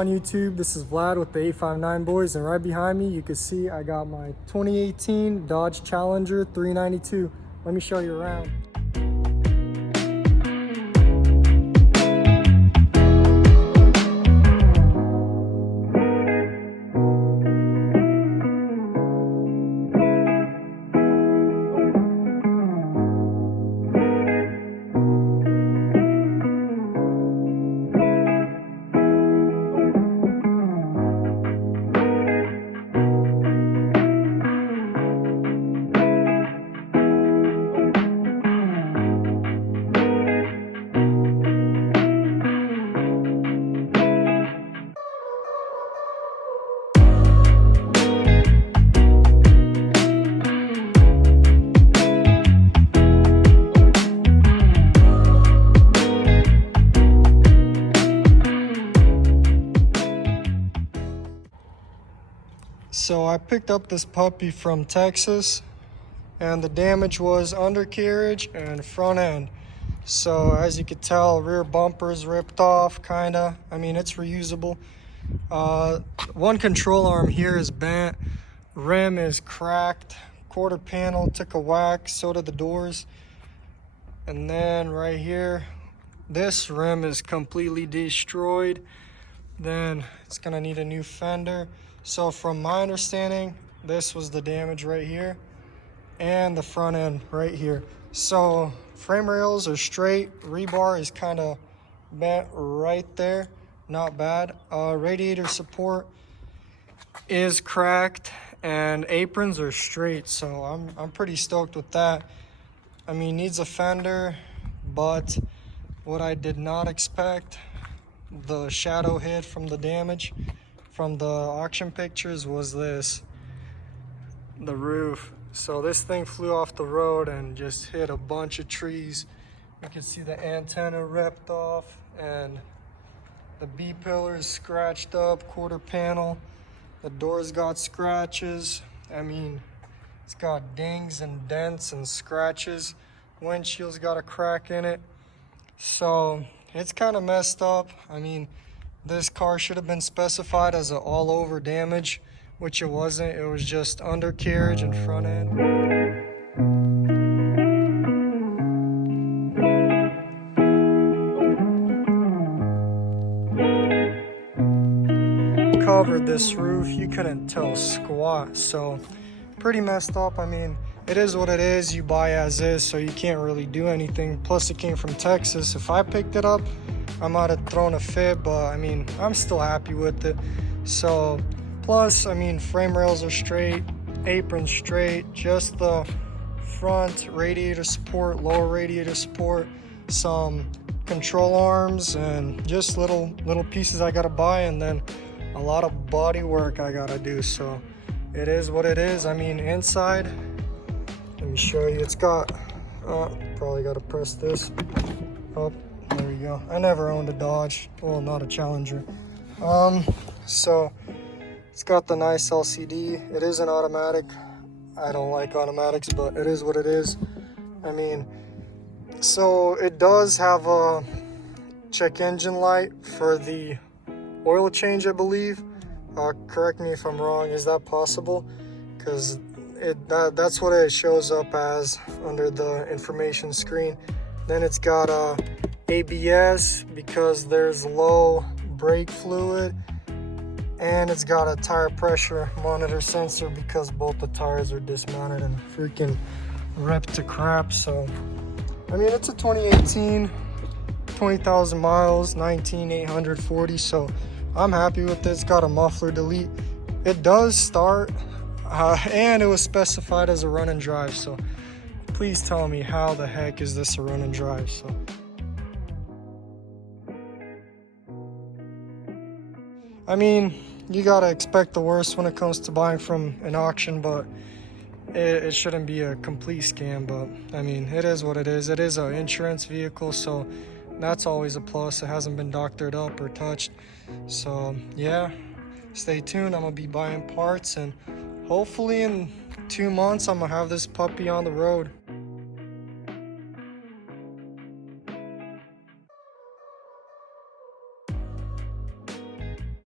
on YouTube? This is Vlad with the 859 Boys, and right behind me you can see I got my 2018 Dodge Challenger 392. Let me show you around. So I picked up this puppy from Texas, and the damage was undercarriage and front end. So as you could tell, rear bumper's ripped off, kinda. I mean, it's reusable. One control arm here is bent, rim is cracked, quarter panel took a whack, so did the doors. And then right here, this rim is completely destroyed. Then it's gonna need a new fender. So from my understanding, this was the damage right here and the front end right here. So frame rails are straight, rebar is kind of bent right there, not bad. Radiator support is cracked and aprons are straight, so I'm pretty stoked with that. I mean, needs a fender, but what I did not expect, the shadow hit from the damage from the auction pictures, was this, the roof. So this thing flew off the road and just hit a bunch of trees. You can see the antenna ripped off and the B-pillar is scratched up, quarter panel. The doors got scratches. I mean, it's got dings and dents and scratches. Windshield's got a crack in it. So it's kind of messed up. I mean, this car should have been specified as an all-over damage, which it wasn't. It was just undercarriage and front end. Covered this roof, you couldn't tell squat, so pretty messed up. I mean, it is what it is. You buy as is, so you can't really do anything. Plus it came from Texas. If I picked it up, I might have thrown a fit, but I mean, I'm still happy with it. So plus, I mean, frame rails are straight, apron straight, just the front radiator support, lower radiator support, some control arms, and just little pieces I gotta buy, and then a lot of body work I gotta do. So it is what it is. I mean, inside, let me show you. It's got, probably gotta press this up. There we go. I never owned a Dodge, well, not a Challenger. So it's got the nice LCD. It is an automatic. I don't like automatics, but it is what it is. I mean, so it does have a check engine light for the oil change, I believe. Correct me if I'm wrong. Is that possible? Because that's what it shows up as under the information screen. Then it's got a ABS because there's low brake fluid, and it's got a tire pressure monitor sensor because both the tires are dismounted and freaking ripped to crap. So I mean, it's a 2018, 20,000 miles, 19,840. So I'm happy with this. It's got a muffler delete. It does start, and it was specified as a run and drive. So please tell me, how the heck is this a run and drive? So I mean, you gotta expect the worst when it comes to buying from an auction, but it shouldn't be a complete scam. But I mean, it is what it is. It is an insurance vehicle, so that's always a plus. It hasn't been doctored up or touched. So yeah, stay tuned. I'm gonna be buying parts, and hopefully in 2 months I'm gonna have this puppy on the road.